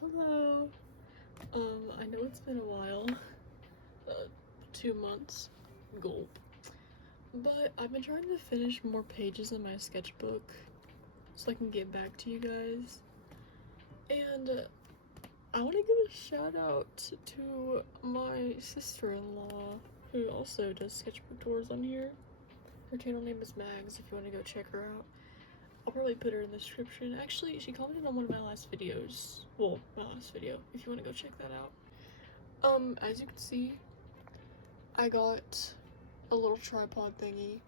Hello. I know it's been a while, 2 months, gulp, but I've been trying to finish more pages in my sketchbook so I can get back to you guys, and I want to give a shout out to my sister-in-law who also does sketchbook tours on here. Her channel name is Mags if you want to go check her out. I'll probably put her in the description. Actually, she commented on one of my last videos. Well, my last video, if you want to go check that out. As you can see, I got a little tripod thingy,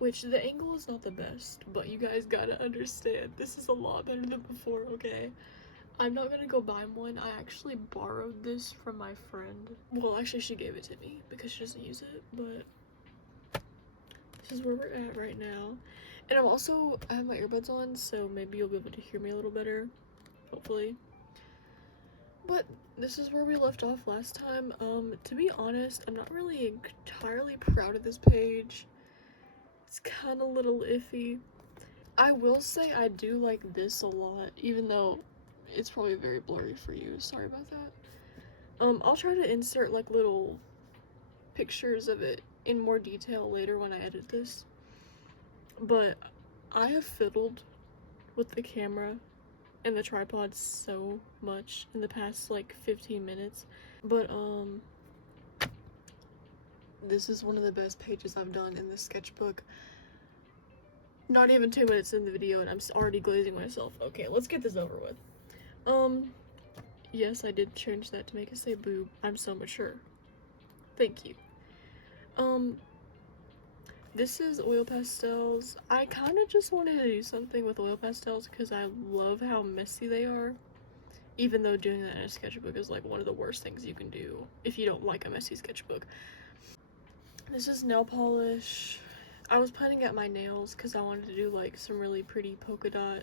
which the angle is not the best, but you guys gotta understand, this is a lot better than before, okay? I'm not gonna go buy one. I actually borrowed this from my friend. Well, actually, she gave it to me because she doesn't use it, but this is where we're at right now. And I have my earbuds on, so maybe you'll be able to hear me a little better, hopefully. But this is where we left off last time. To be honest, I'm not really entirely proud of this page. It's kind of a little iffy. I will say I do like this a lot, even though it's probably very blurry for you. Sorry about that. I'll try to insert like little pictures of it in more detail later when I edit this. But I have fiddled with the camera and the tripod so much in the past like 15 minutes. But this is one of the best pages I've done in the sketchbook. Not even 2 minutes in the video and I'm already glazing myself. Okay, let's get this over with. Yes, I did change that to make it say boob. I'm so mature. Thank you. This is oil pastels. I kind of just wanted to do something with oil pastels because I love how messy they are. Even though doing that in a sketchbook is like one of the worst things you can do if you don't like a messy sketchbook. This is nail polish. I was planning at my nails because I wanted to do like some really pretty polka dot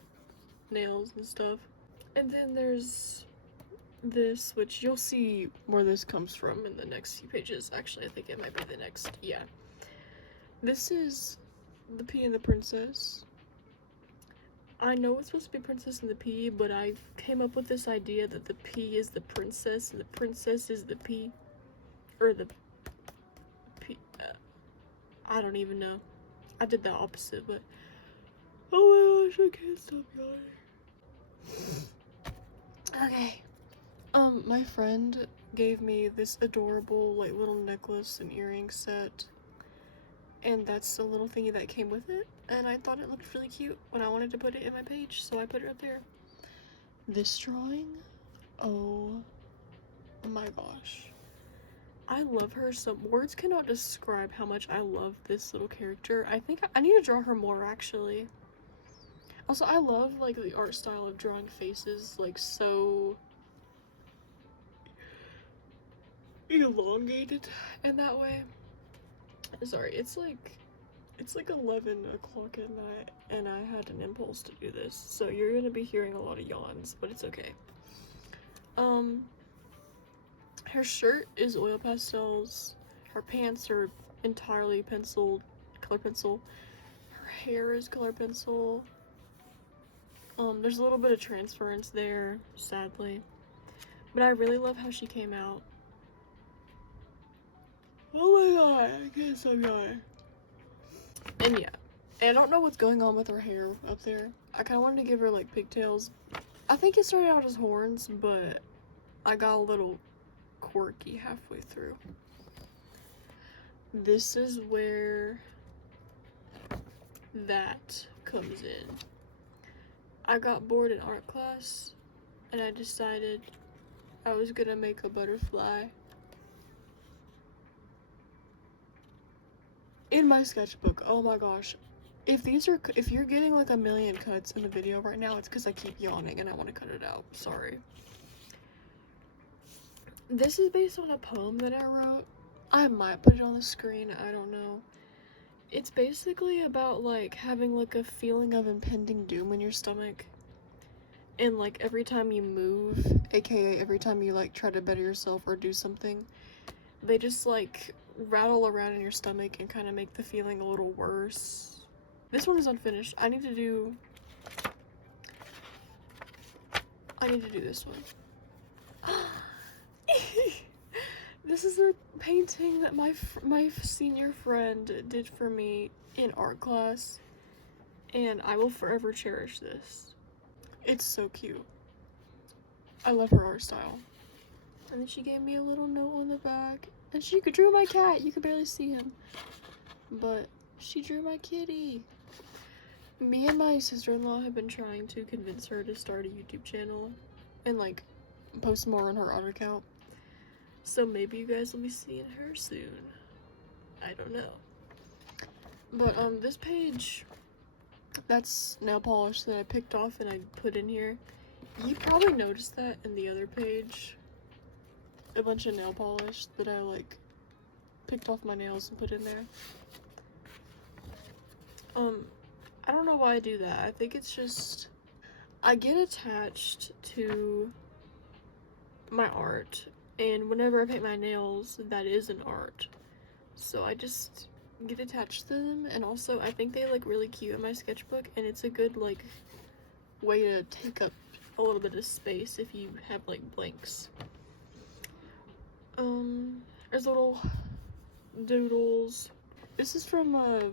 nails and stuff. And then there's this, which you'll see where this comes from in the next few pages. Actually, I think it might be the next, yeah. This is the P and the Princess. I know it's supposed to be Princess and the P, but I came up with this idea that the P is the princess and the princess is the P. Or the P. I don't even know. I did the opposite, but oh my gosh, I can't stop yawning. Okay. My friend gave me this adorable, like, little necklace and earring set. And that's the little thingy that came with it. And I thought it looked really cute when I wanted to put it in my page, so I put it up there. This drawing? Oh my gosh. I love her so words cannot describe how much I love this little character. I think I need to draw her more, actually. Also, I love, like, the art style of drawing faces, like, so elongated in that way. Sorry, it's like 11 o'clock at night and I had an impulse to do this, so you're gonna be hearing a lot of yawns, but it's okay. Her shirt is oil pastels, her pants are entirely color pencil, her hair is color pencil. There's a little bit of transference there, sadly, but I really love how she came out. Oh my god, I can't stop yawning. And yeah, and I don't know what's going on with her hair up there. I kind of wanted to give her like pigtails. I think it started out as horns, but I got a little quirky halfway through. This is where that comes in. I got bored in art class and I decided I was gonna make a butterfly in my sketchbook. Oh my gosh. If you're getting like a million cuts in the video right now, it's because I keep yawning and I want to cut it out. Sorry. This is based on a poem that I wrote. I might put it on the screen, I don't know. It's basically about like having like a feeling of impending doom in your stomach. And like every time you move, aka every time you like try to better yourself or do something, they just like rattle around in your stomach and kind of make the feeling a little worse. This one is unfinished. I need to do this one. This is a painting that my senior friend did for me in art class, and I will forever cherish this. It's so cute. I love her art style. And then she gave me a little note on the back, and she drew my cat. You could barely see him, but she drew my kitty. Me and my sister-in-law have been trying to convince her to start a YouTube channel and like post more on her art account. So maybe you guys will be seeing her soon. I don't know. But this page, that's nail polish that I picked off and I put in here. You probably noticed that in the other page. A bunch of nail polish that I like picked off my nails and put in there. I don't know why I do that. I think it's just I get attached to my art, and whenever I paint my nails, that is an art. So I just get attached to them, and also I think they look really cute in my sketchbook, and it's a good like way to take up a little bit of space if you have like blanks. There's little doodles. This is from a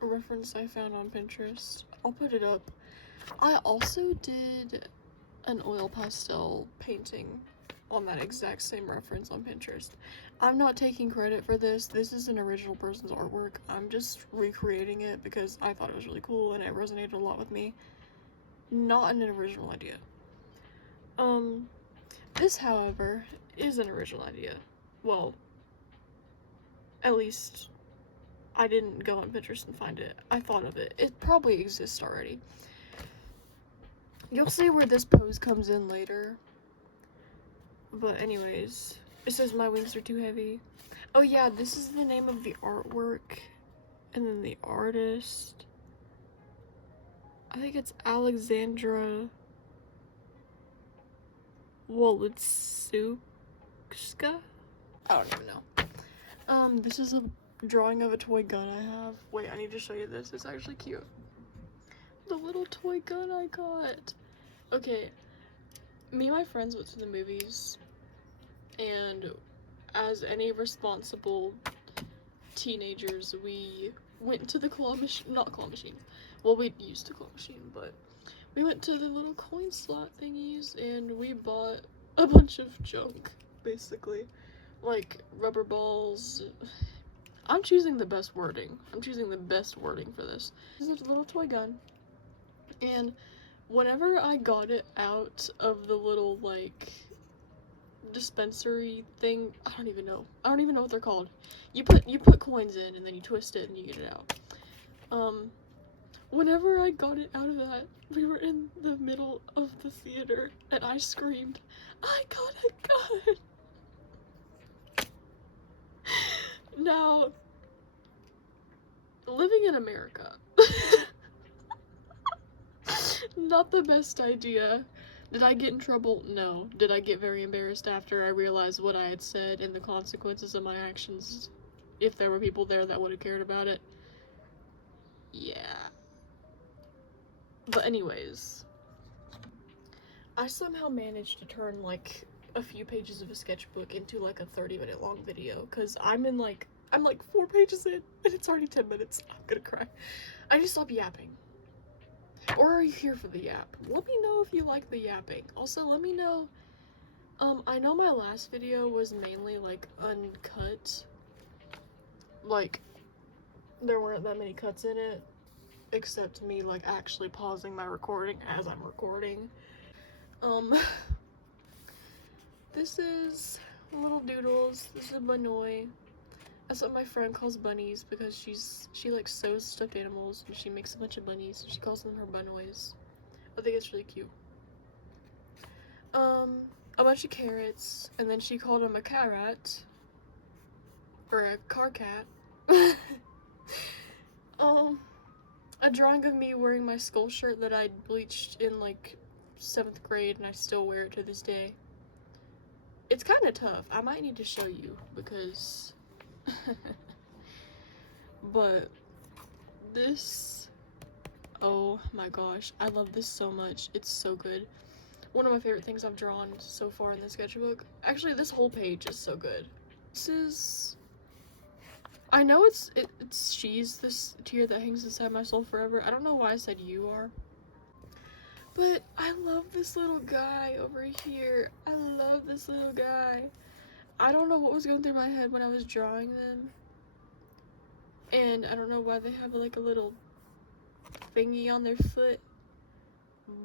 reference I found on Pinterest. I'll put it up. I also did an oil pastel painting on that exact same reference on Pinterest. I'm not taking credit for this. This is an original person's artwork. I'm just recreating it because I thought it was really cool and it resonated a lot with me. Not an original idea. This, however, is an original idea. Well, at least I didn't go on Pinterest and find it. I thought of it. It probably exists already. You'll see where this pose comes in later. But anyways, it says my wings are too heavy. Oh yeah, this is the name of the artwork. And then the artist. I think it's Alexandra Wolitsuka? I don't even know. This is a drawing of a toy gun I have. Wait, I need to show you this. It's actually cute. The little toy gun I got. Okay, me and my friends went to the movies, and as any responsible teenagers, we went to the not claw machine. Well, we used a claw machine, but we went to the little coin slot thingies, and we bought a bunch of junk, basically. Like, rubber balls. I'm choosing the best wording. I'm choosing the best wording for this. This is a little toy gun. And whenever I got it out of the little, like, dispensary thing, I don't even know what they're called. You put coins in, and then you twist it, and you get it out. Whenever I got it out of that, we were in the middle of the theater, and I screamed, "I got a gun!" Now, living in America, not the best idea. Did I get in trouble? No. Did I get very embarrassed after I realized what I had said and the consequences of my actions? If there were people there that would have cared about it? Yeah. But anyways, I somehow managed to turn like a few pages of a sketchbook into like a 30-minute long video, because I'm like 4 pages in and it's already 10 minutes. I'm gonna cry. I just stopped yapping. Or are you here for the yap? Let me know if you like the yapping. Also, let me know, I know my last video was mainly like uncut. Like, there weren't that many cuts in it, except me like actually pausing my recording as I'm recording. This is little doodles. This is a bunny. That's what my friend calls bunnies, because she like sews stuffed animals and she makes a bunch of bunnies and she calls them her bunnies. I think it's really cute. A bunch of carrots, and then she called him a carrot. Or a car cat. A drawing of me wearing my skull shirt that I bleached in like 7th grade and I still wear it to this day. It's kind of tough. I might need to show you, because but this, oh my gosh, I love this so much. It's so good. one of my favorite things I've drawn so far in the sketchbook. Actually, this whole page is so good. This is... I know it's she's this tear that hangs inside my soul forever. I don't know why I said you are. But I love this little guy over here. I love this little guy. I don't know what was going through my head when I was drawing them. And I don't know why they have like a little thingy on their foot.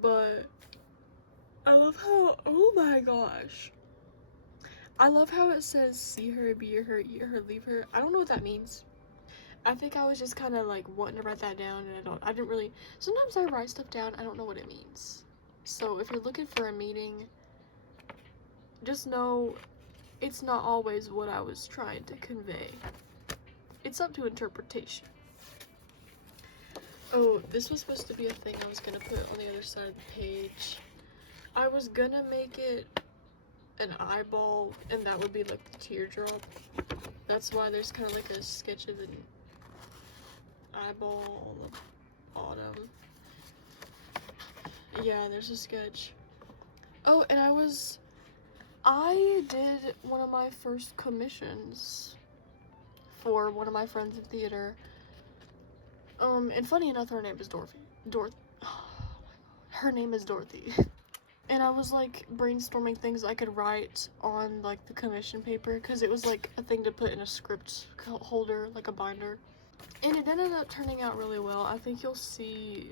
But I love how, oh my gosh. I love how it says see her, be her, eat her, leave her. I don't know what that means. I think I was just kind of like wanting to write that down, and I didn't really, sometimes I write stuff down, I don't know what it means. So if you're looking for a meaning, just know it's not always what I was trying to convey. It's up to interpretation. Oh, this was supposed to be a thing I was gonna put on the other side of the page. I was gonna make it an eyeball, and that would be like the teardrop. That's why there's kind of like a sketch of an eyeball on the bottom. Yeah, there's a sketch. Oh, and I did one of my first commissions for one of my friends in theater. And funny enough, her name is Dorothy. Her name is Dorothy. And I was like brainstorming things I could write on like the commission paper, because it was like a thing to put in a script holder, like a binder. And it ended up turning out really well. I think you'll see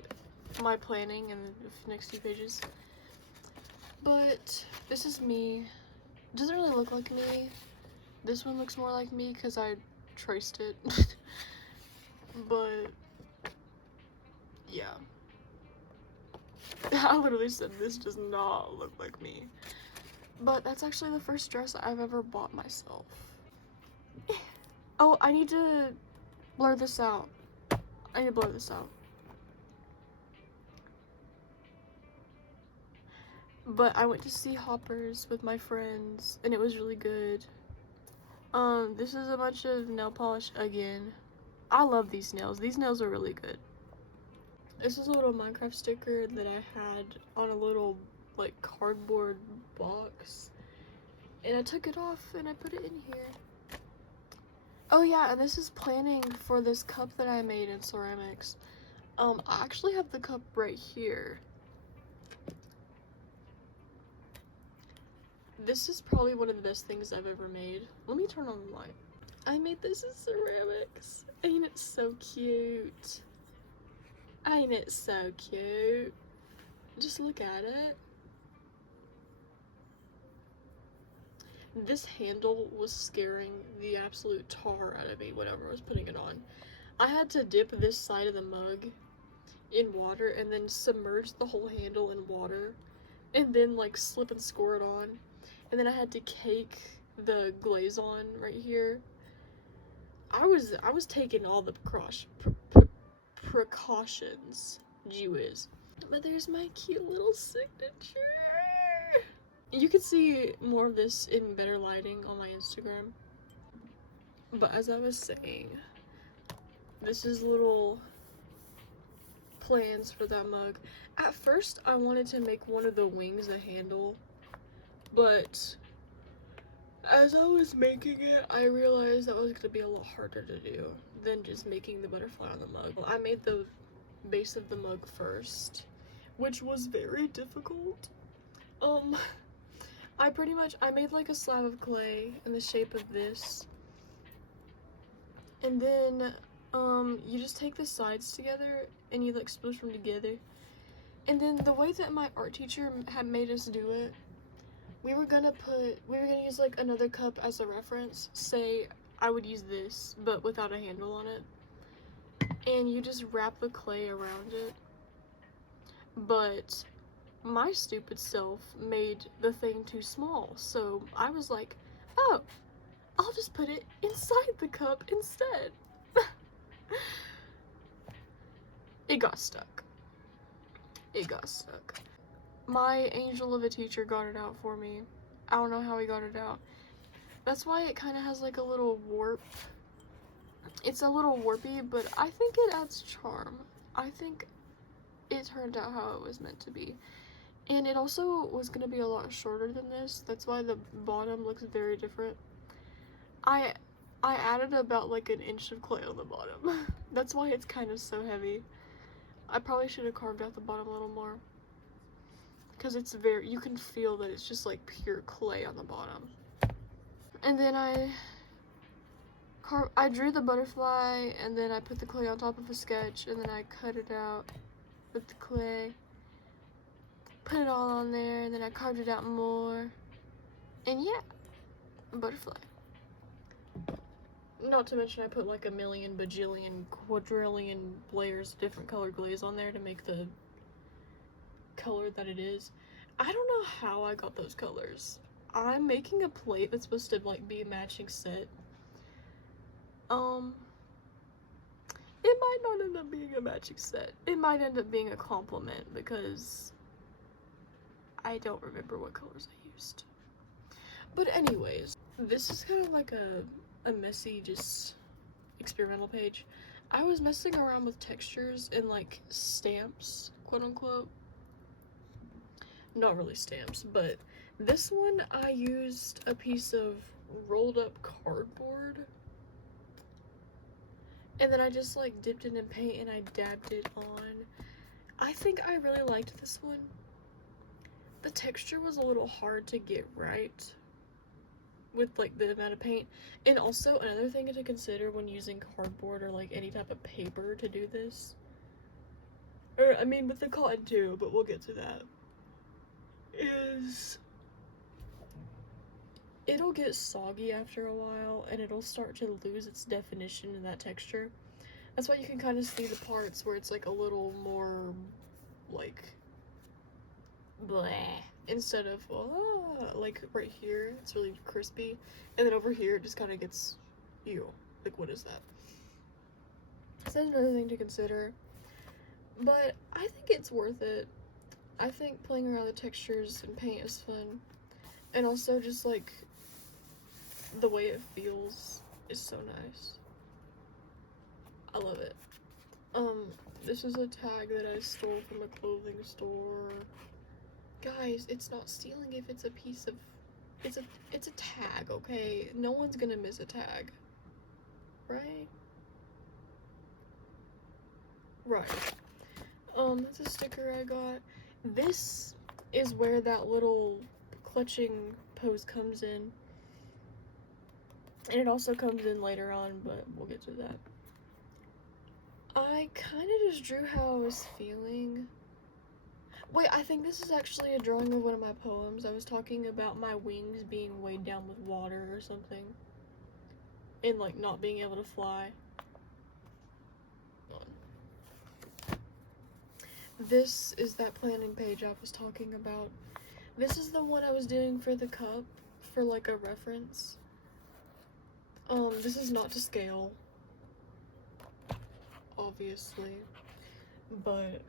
my planning in the next few pages. But this is me. It doesn't really look like me. This one looks more like me because I traced it. But yeah. I literally said this does not look like me. But that's actually the first dress I've ever bought myself. Oh, I need to blur this out. I need to blur this out. But I went to see Hoppers with my friends, and it was really good. This is a bunch of nail polish again. I love these nails. These nails are really good. This is a little Minecraft sticker that I had on a little, like, cardboard box. And I took it off and I put it in here. Oh yeah, and this is planning for this cup that I made in ceramics. I actually have the cup right here. This is probably one of the best things I've ever made. Let me turn on the light. I made this in ceramics. Ain't it so cute? Ain't it so cute? Just look at it. This handle was scaring the absolute tar out of me whenever I was putting it on. I had to dip this side of the mug in water and then submerge the whole handle in water and then like slip and score it on. And then I had to cake the glaze on right here. I was taking all the precautions. Gee whiz. But there's my cute little signature. You can see more of this in better lighting on my Instagram. But as I was saying, this is little plans for that mug. At first, I wanted to make one of the wings a handle, but as I was making it, I realized that was going to be a lot harder to do than just making the butterfly on the mug. I made the base of the mug first, which was very difficult. I made like a slab of clay in the shape of this, and then you just take the sides together and you like sploosh them together. And then the way that my art teacher had made us do it, we were gonna use like another cup as a reference. Say I would use this, but without a handle on it. And you just wrap the clay around it. But my stupid self made the thing too small. So I was like, oh, I'll just put it inside the cup instead. It got stuck. It got stuck. My angel of a teacher got it out for me. I don't know how he got it out. That's why it kind of has like a little warp. It's a little warpy, but I think it adds charm. I think it turned out how it was meant to be. And it also was going to be a lot shorter than this. That's why the bottom looks very different. I added about like an inch of clay on the bottom. That's why it's kind of so heavy. I probably should have carved out the bottom a little more. Because it's very, you can feel that it's just like pure clay on the bottom. And then I drew the butterfly, and then I put the clay on top of a sketch, and then I cut it out with the clay. Put it all on there, and then I carved it out more. And yeah, a butterfly. Not to mention I put like a million, bajillion, quadrillion layers of different colored glaze on there to make the color that it is. I don't know how I got those colors. I'm making a plate that's supposed to like be a matching set. It might not end up being a matching set. It might end up being a compliment because I don't remember what colors I used. But anyways, this is kind of like a messy, just experimental page. I was messing around with textures and like stamps, quote unquote. Not really stamps, but this one I used a piece of rolled up cardboard. And then I just like dipped it in paint and I dabbed it on. I think I really liked this one. The texture was a little hard to get right with like the amount of paint. And also another thing to consider when using cardboard or like any type of paper to do this, or I mean with the cotton too, but we'll get to that, is it'll get soggy after a while and it'll start to lose its definition in that texture. That's why you can kind of see the parts where it's like a little more like bleh, instead of like right here it's really crispy, and then over here it just kind of gets ew, like what is that? So that's another thing to consider, but I think it's worth it. I think playing around with textures and paint is fun, and also just like the way it feels is so nice. I love it. This is a tag that I stole from a clothing store. Guys, it's not stealing if it's a piece of, it's a tag, okay? No one's gonna miss a tag, right? Right. That's a sticker I got. This is where that little clutching pose comes in. And it also comes in later on, but we'll get to that. I kind of just drew how I was feeling. Wait, I think this is actually a drawing of one of my poems. I was talking about my wings being weighed down with water or something. And like not being able to fly. This is that planning page I was talking about. This is the one I was doing for the cup, for like a reference. This is not to scale, obviously, but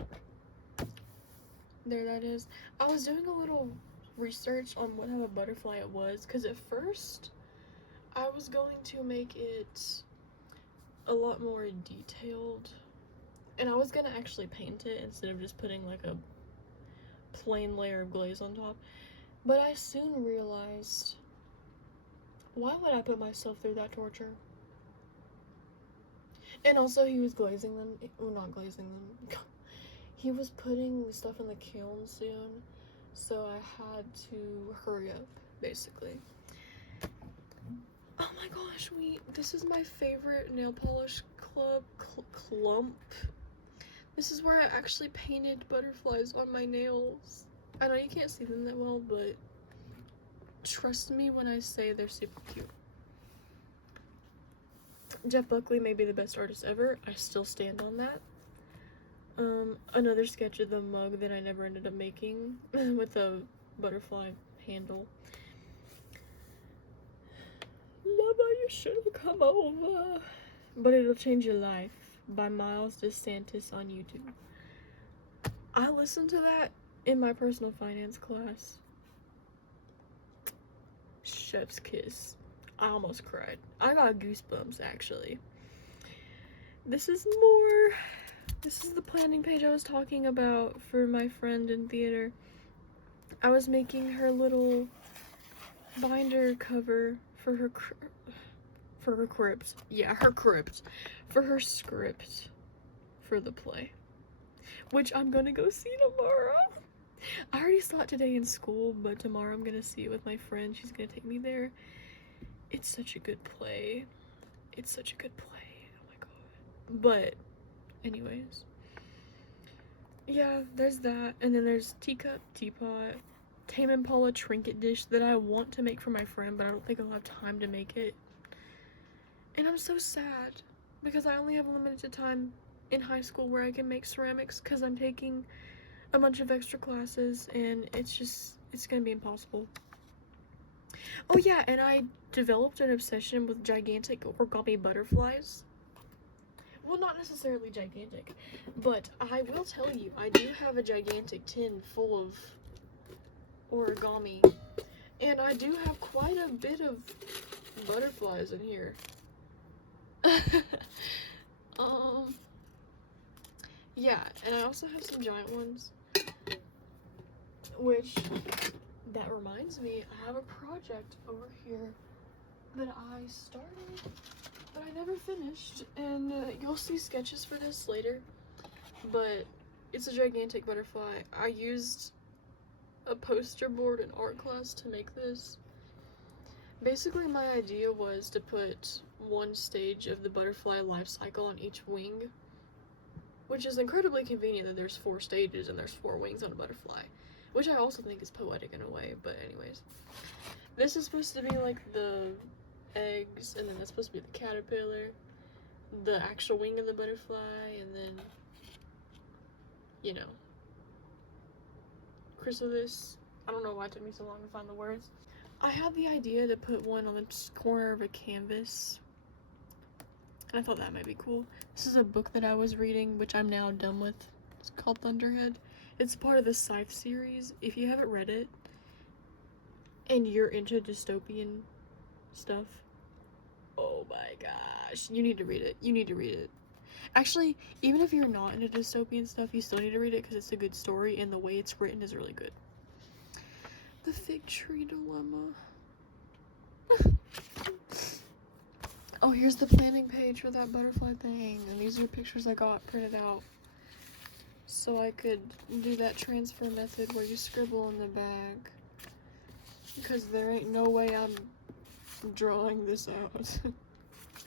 there that is. I was doing a little research on what type of butterfly it was, because at first I was going to make it a lot more detailed, and I was gonna actually paint it instead of just putting like a plain layer of glaze on top, but I soon realized, why would I put myself through that torture? And also he was glazing them, well, not glazing them, he was putting stuff in the kiln soon, so I had to hurry up, basically. Oh my gosh, this is my favorite nail polish clump. This is where I actually painted butterflies on my nails. I know you can't see them that well, but trust me when I say they're super cute. Jeff Buckley may be the best artist ever. I still stand on that. Another sketch of the mug that I never ended up making with a butterfly handle. Mama, you should have come over. But It'll Change Your Life by Miles DeSantis on YouTube. I listened to that in my personal finance class. Chef's kiss. I almost cried. I got goosebumps, actually. This is the planning page I was talking about for my friend in theater. I was making her little binder cover for her crypt. Yeah, her crypt. For her script for the play, which I'm gonna go see tomorrow. I already saw it today in school, but tomorrow I'm gonna see it with my friend. She's gonna take me there. It's such a good play. It's such a good play. Oh my god. But, anyways. Yeah, there's that. And then there's teacup, teapot, Tame Impala trinket dish that I want to make for my friend, but I don't think I'll have time to make it. And I'm so sad because I only have limited time in high school where I can make ceramics because I'm taking a bunch of extra classes and it's gonna be impossible. Oh yeah, and I developed an obsession with gigantic origami butterflies. Well, not necessarily gigantic, but I will tell you, I do have a gigantic tin full of origami, and I do have quite a bit of butterflies in here. Yeah, and I also have some giant ones, which, that reminds me, I have a project over here that I started, but I never finished, and you'll see sketches for this later, but it's a gigantic butterfly. I used a poster board in art class to make this. Basically, my idea was to put one stage of the butterfly life cycle on each wing, which is incredibly convenient that there's 4 stages and there's 4 wings on a butterfly, which I also think is poetic in a way, but anyways. This is supposed to be like the eggs, and then that's supposed to be the caterpillar, the actual wing of the butterfly, and then, you know, chrysalis. I don't know why it took me so long to find the words. I had the idea to put one on the corner of a canvas, and I thought that might be cool. This is a book that I was reading, which I'm now done with. It's called Thunderhead. It's part of the Scythe series. If you haven't read it, and you're into dystopian stuff, oh my gosh, you need to read it. You need to read it. Actually, even if you're not into dystopian stuff, you still need to read it because it's a good story, and the way it's written is really good. The Fig Tree Dilemma. Oh, here's the planning page for that butterfly thing, and these are pictures I got printed out so I could do that transfer method where you scribble in the bag, because there ain't no way I'm drawing this out.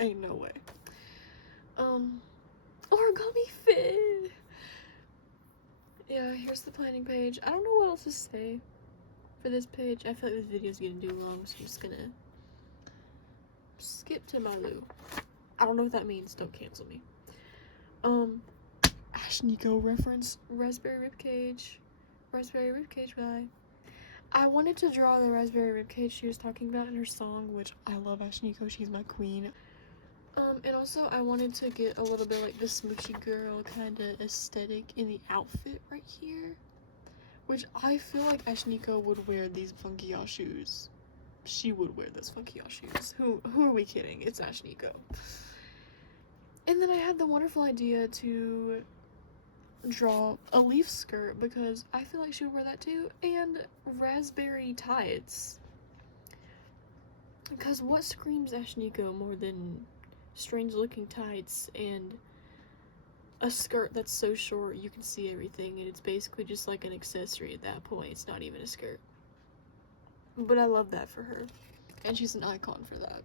Ain't no way. Origami Fig! Yeah, here's the planning page. I don't know what else to say for this page. I feel like this video's getting too long, so I'm just gonna skip to my loo. I don't know what that means. Don't cancel me. Ash Nico reference. Raspberry ribcage. Raspberry ribcage guy. I wanted to draw the raspberry ribcage she was talking about in her song, which I love Ash Nico. She's my queen. And also I wanted to get a little bit like the smoochy girl kind of aesthetic in the outfit right here, which I feel like Ash Nico would wear these funky ass shoes. She would wear those funky ass shoes. Who are we kidding? It's Ash Nico. And then I had the wonderful idea to draw a leaf skirt because I feel like she would wear that too, and raspberry tights. Because what screams Ash Nico more than strange looking tights and a skirt that's so short you can see everything, and it's basically just like an accessory at that point. It's not even a skirt. But I love that for her, and she's an icon for that.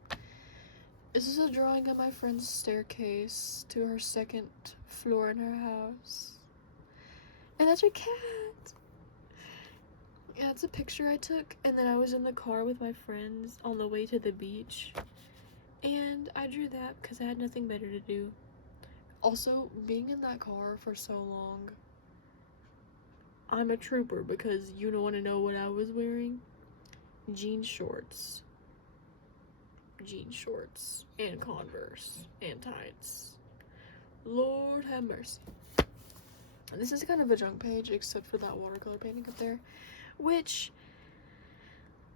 This is a drawing of my friend's staircase to her 2nd floor in her house. And that's her cat! Yeah, it's a picture I took, and then I was in the car with my friends on the way to the beach. And I drew that because I had nothing better to do. Also, being in that car for so long, I'm a trooper because you don't want to know what I was wearing? Jean shorts. Jean shorts. And Converse. And tights. Lord have mercy. This is kind of a junk page, except for that watercolor painting up there, which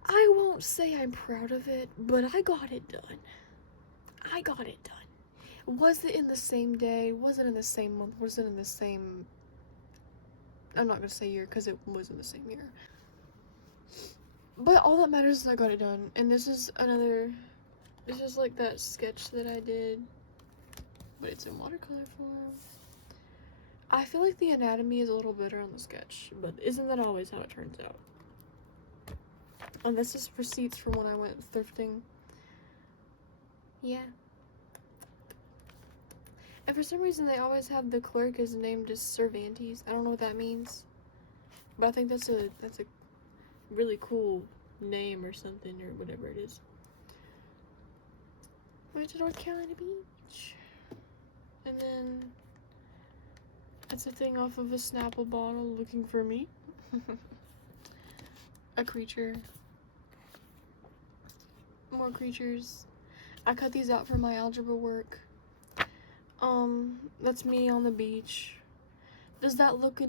I won't say I'm proud of it, but I got it done. I got it done. Was it in the same day? Was it in the same month? Was it in the same... I'm not going to say year because it was in the same year. But all that matters is I got it done. And this is like that sketch that I did, but it's in watercolor form. I feel like the anatomy is a little better on the sketch, but isn't that always how it turns out? And this is receipts from when I went thrifting. Yeah. And for some reason they always have the clerk is named as Cervantes. I don't know what that means, but I think that's a really cool name or something, or whatever it is. Went to North Carolina Beach. And then it's a thing off of a Snapple bottle looking for me. A creature. More creatures. I cut these out for my algebra work. That's me on the beach. Does that look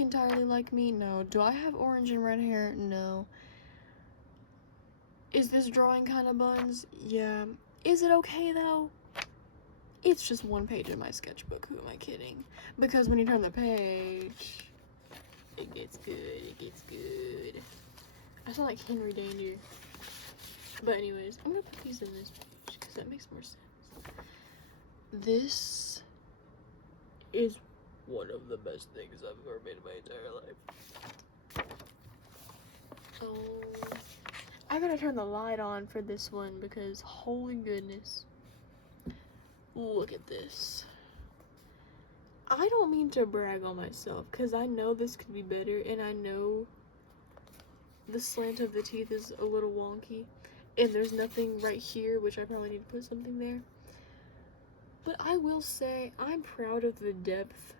entirely like me? No. Do I have orange and red hair? No. Is this drawing kind of buns? Yeah. Is it okay though? It's just one page in my sketchbook. Who am I kidding? Because when you turn the page, it gets good. It gets good. I sound like Henry Danger. But anyways, I'm gonna put these in this page because that makes more sense. This is one of the best things I've ever made in my entire life. Oh, I gotta turn the light on for this one because holy goodness. Look at this. I don't mean to brag on myself because I know this could be better, and I know the slant of the teeth is a little wonky, and there's nothing right here, which I probably need to put something there. But I will say I'm proud of the depth.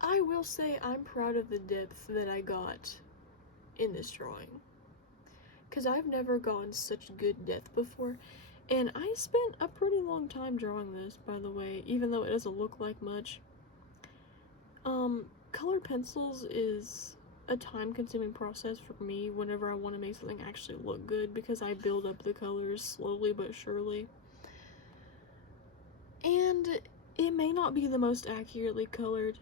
I will say I'm proud of the depth that I got in this drawing. Because I've never gotten such good depth before. And I spent a pretty long time drawing this, by the way, even though it doesn't look like much. Colored pencils is a time-consuming process for me whenever I want to make something actually look good, because I build up the colors slowly but surely. And it may not be the most accurately colored,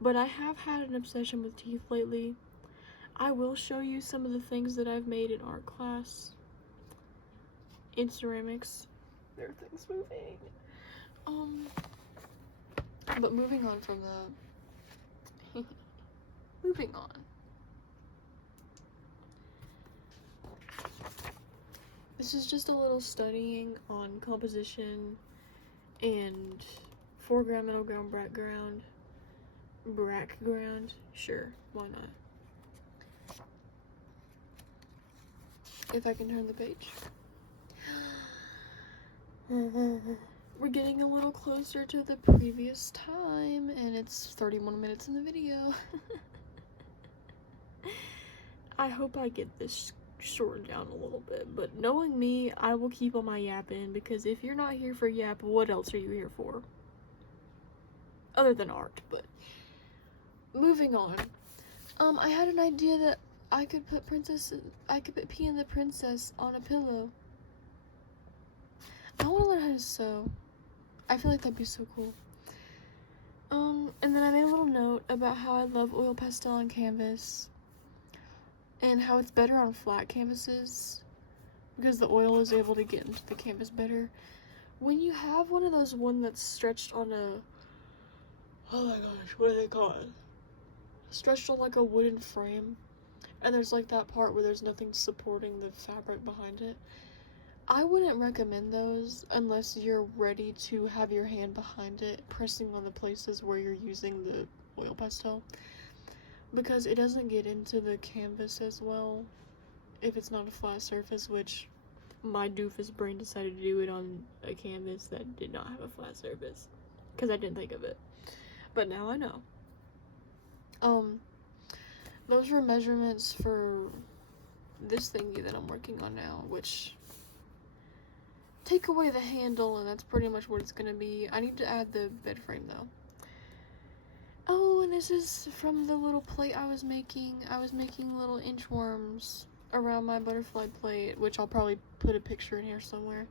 but I have had an obsession with teeth lately. I will show you some of the things that I've made in art class. In ceramics. There are things moving. But moving on from that. Moving on. This is just a little studying on composition and foreground, middle ground, background. Sure, why not? If I can turn the page. We're getting a little closer to the previous time, and it's 31 minutes in the video. I hope I get this shortened down a little bit, but knowing me, I will keep on my yapping, because if you're not here for yap, what else are you here for? Other than art, but moving on. I had an idea that I could put P and the Princess on a pillow. I want to learn how to sew. I feel like that'd be so cool. And then I made a little note about how I love oil pastel on canvas, and how it's better on flat canvases because the oil is able to get into the canvas better. When you have one of those that's stretched on a, oh my gosh, what are they called? Stretched on like a wooden frame, and there's like that part where there's nothing supporting the fabric behind it. I wouldn't recommend those unless you're ready to have your hand behind it, pressing on the places where you're using the oil pastel, because it doesn't get into the canvas as well if it's not a flat surface, which my doofus brain decided to do it on a canvas that did not have a flat surface, because I didn't think of it. But now I know. Those were measurements for this thingy that I'm working on now, which, take away the handle and that's pretty much what it's gonna be. I need to add the bed frame though. Oh, and this is from the little plate I was making. I was making little inchworms around my butterfly plate, which I'll probably put a picture in here somewhere,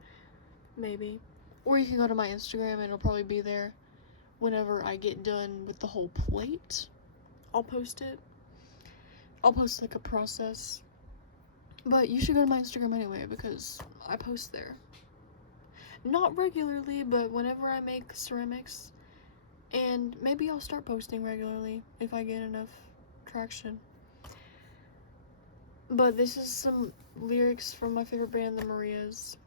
maybe. Or you can go to my Instagram and it'll probably be there whenever I get done with the whole plate. I'll post it. I'll post like a process. But you should go to my Instagram anyway because I post there. Not regularly, but whenever I make ceramics. And maybe I'll start posting regularly if I get enough traction. But this is some lyrics from my favorite band, the Marias.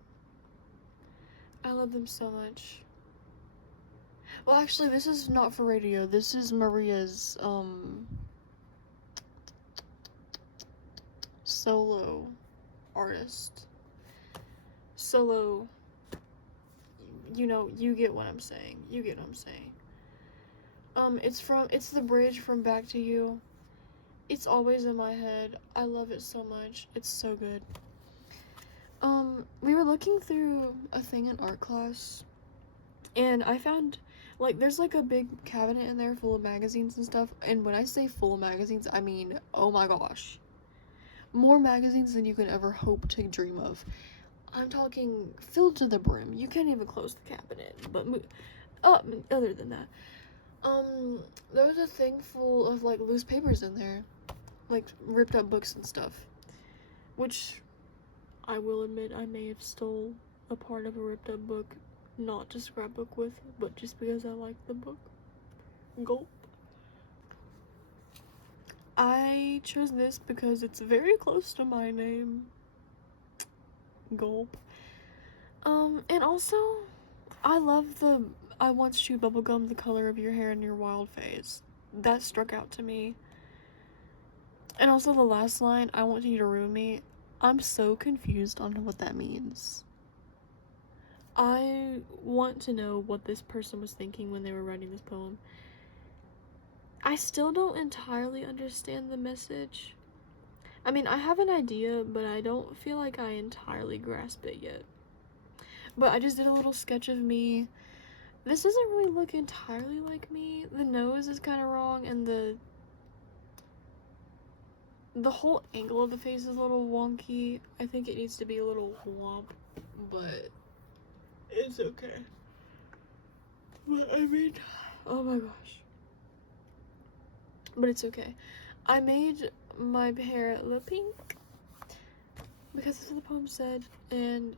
I love them so much. Well, actually, this is not for radio. This is Maria's, solo artist. Solo. You know, you get what I'm saying. You get what I'm saying. It's the bridge from Back to You. It's always in my head. I love it so much. It's so good. We were looking through a thing in art class, and I found, like, there's, like, a big cabinet in there full of magazines and stuff, and when I say full of magazines, I mean, oh my gosh. More magazines than you could ever hope to dream of. I'm talking filled to the brim. You can't even close the cabinet, but, other than that. There was a thing full of, like, loose papers in there. Like, ripped up books and stuff. Which, I will admit, I may have stole a part of a ripped up book, not to scrapbook with, but just because I like the book. Gulp. I chose this because it's very close to my name. Gulp. And also, I love the I once chewed bubblegum the color of your hair in your wild phase. That struck out to me. And also the last line, I want you to ruin me. I'm so confused on what that means. I want to know what this person was thinking when they were writing this poem. I still don't entirely understand the message. I mean, I have an idea, but I don't feel like I entirely grasp it yet. But I just did a little sketch of me. This doesn't really look entirely like me. The nose is kind of wrong, and the whole angle of the face is a little wonky. I think it needs to be a little womp, but it's okay. But I mean, oh my gosh. But it's okay. I made my hair a little pink because that's what the poem said, and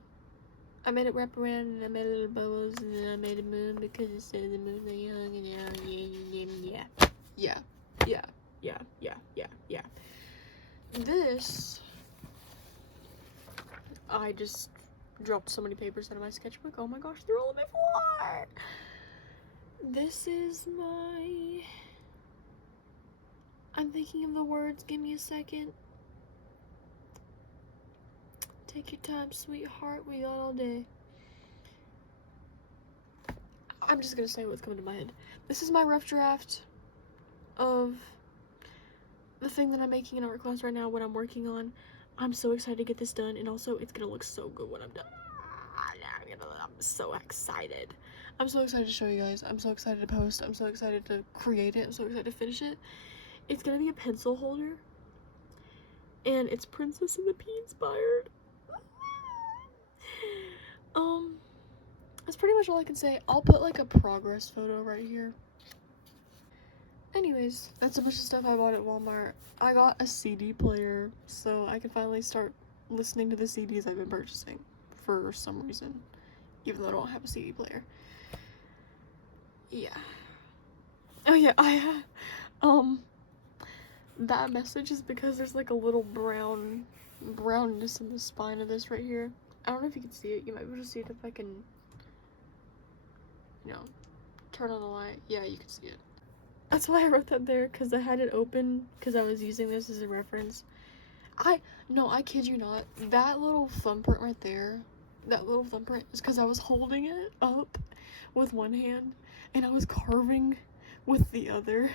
I made it wrap around, and I made little bubbles, and then I made a moon because it said the moon lay young and young, yeah. This, I just dropped so many papers out of my sketchbook. Oh my gosh, they're all on my floor. This is my, I'm thinking of the words, give me a second. Take your time, sweetheart, we got all day. I'm just gonna say what's coming to my head. This is my rough draft of the thing that I'm making in art class right now, what I'm working on. I'm so excited to get this done, and also it's gonna look so good when I'm done. I'm so excited. I'm so excited to show you guys. I'm so excited to post. I'm so excited to create it. I'm so excited to finish it. It's gonna be a pencil holder, and it's Princess and the Pea inspired. That's pretty much all I can say. I'll put like a progress photo right here. Anyways, that's a bunch of stuff I bought at Walmart. I got a CD player, so I can finally start listening to the CDs I've been purchasing for some reason, even though I don't have a CD player. Yeah. Oh yeah, that message is because there's like a little brownness in the spine of this right here. I don't know if you can see it. You might be able to see it if I can, you know, turn on the light. Yeah, you can see it. That's why I wrote that there, because I had it open, because I was using this as a reference. No, I kid you not. That little thumbprint right there, that little thumbprint is because I was holding it up with one hand, and I was carving with the other.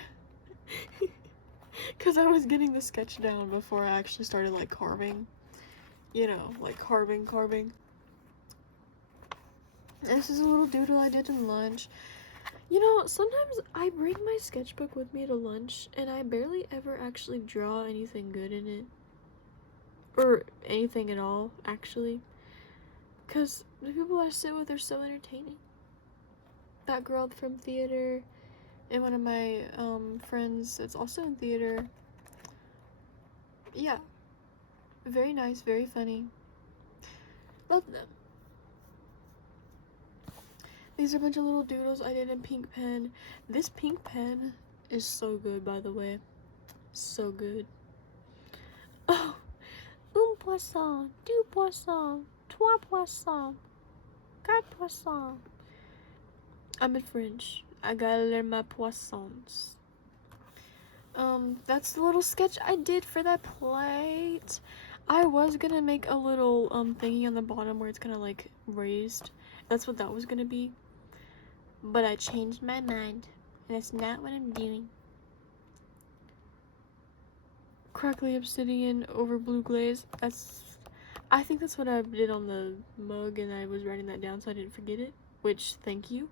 Because I was getting the sketch down before I actually started, like, carving. You know, like, carving. This is a little doodle I did in lunch. You know, sometimes I bring my sketchbook with me to lunch, and I barely ever actually draw anything good in it. Or anything at all, actually. Because the people I sit with are so entertaining. That girl from theater, and one of my friends that's also in theater. yeah, very nice, very funny. Love them. These are a bunch of little doodles I did in pink pen. This pink pen is so good, by the way. So good. Oh, un poisson, deux poissons, trois poissons, quatre poissons. I'm in French. I gotta learn my poissons. That's the little sketch I did for that plate. I was gonna make a little thingy on the bottom where it's kind of like raised. That's what that was gonna be. But I changed my mind, and that's not what I'm doing. Crackly obsidian over blue glaze. I think that's what I did on the mug, and I was writing that down so I didn't forget it. Which, thank you.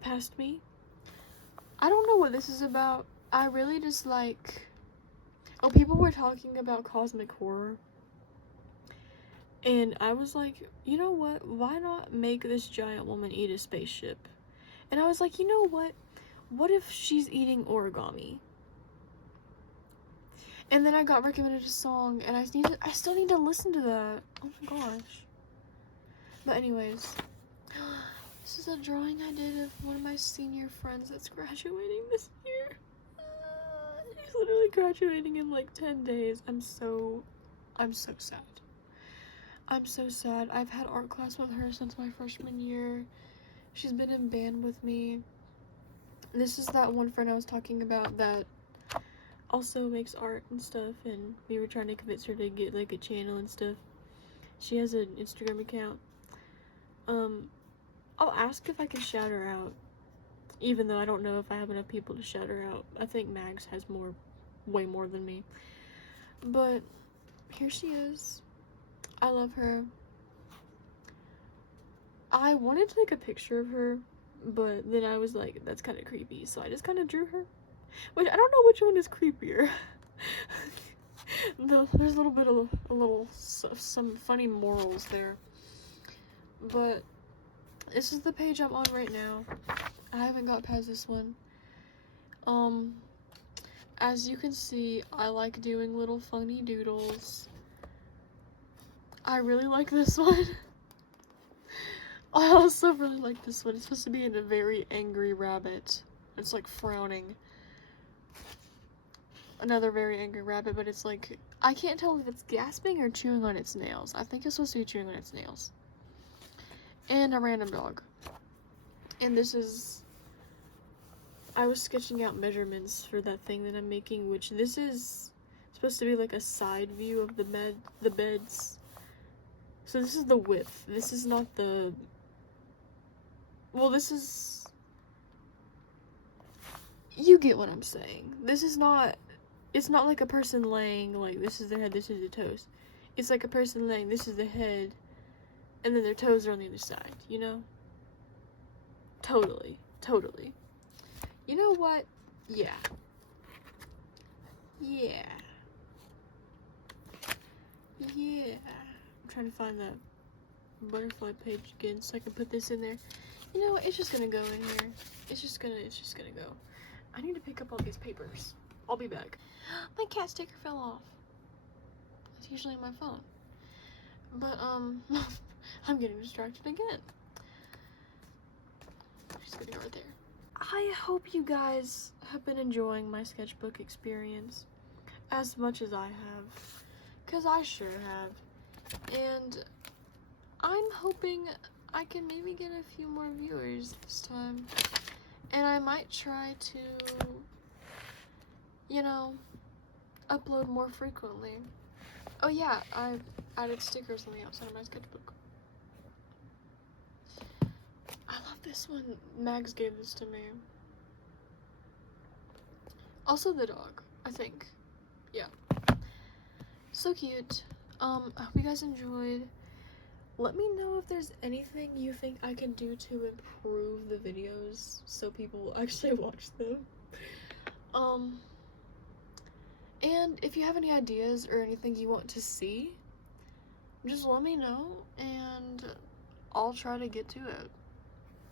Past me. I don't know what this is about. I really just like... Oh, people were talking about cosmic horror. And I was like, you know what? Why not make this giant woman eat a spaceship? And I was like, you know what? What if she's eating origami? And then I got recommended a song, and I still need to listen to that. Oh my gosh. But anyways, this is a drawing I did of one of my senior friends that's graduating this year. He's literally graduating in like 10 days. I'm so sad. I'm so sad. I've had art class with her since my freshman year. She's been in band with me. This is that one friend I was talking about that also makes art and stuff, and we were trying to convince her to get like a channel and stuff. She has an Instagram account. I'll ask if I can shout her out, even though I don't know if I have enough people to shout her out. I think Mags has way more than me. But here she is. I love her. I wanted to take a picture of her, but then I was like, that's kind of creepy, so I just kind of drew her. Which, I don't know which one is creepier. There's a little bit of some funny morals there. But this is the page I'm on right now. I haven't got past this one. As you can see, I like doing little funny doodles. I really like this one. I also really like this one. It's supposed to be in a very angry rabbit. It's like frowning. Another very angry rabbit, but it's like, I can't tell if it's gasping or chewing on its nails. I think it's supposed to be chewing on its nails. And a random dog. And this is, I was sketching out measurements for that thing that I'm making, which this is supposed to be like a side view of the beds. So this is the width. This is not the, well, this is, you get what I'm saying. This is not, it's not like a person laying, like, this is their head, this is their toes. It's like a person laying, this is the head, and then their toes are on the other side, you know? Totally. You know what? Yeah. I'm trying to find that butterfly page again so I can put this in there. You know what? It's just gonna go in here. It's just gonna go. I need to pick up all these papers. I'll be back. My cat sticker fell off. It's usually on my phone. But, I'm getting distracted again. She's gonna go right there. I hope you guys have been enjoying my sketchbook experience as much as I have. Because I sure have. And I'm hoping I can maybe get a few more viewers this time. And I might try to, you know, upload more frequently. Oh yeah, I added stickers on the outside of my sketchbook. I love this one. Mags gave this to me. Also the dog, I think. Yeah. So cute. I hope you guys enjoyed. Let me know if there's anything you think I can do to improve the videos so people will actually watch them. And if you have any ideas or anything you want to see, just let me know and I'll try to get to it.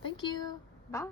Thank you. Bye.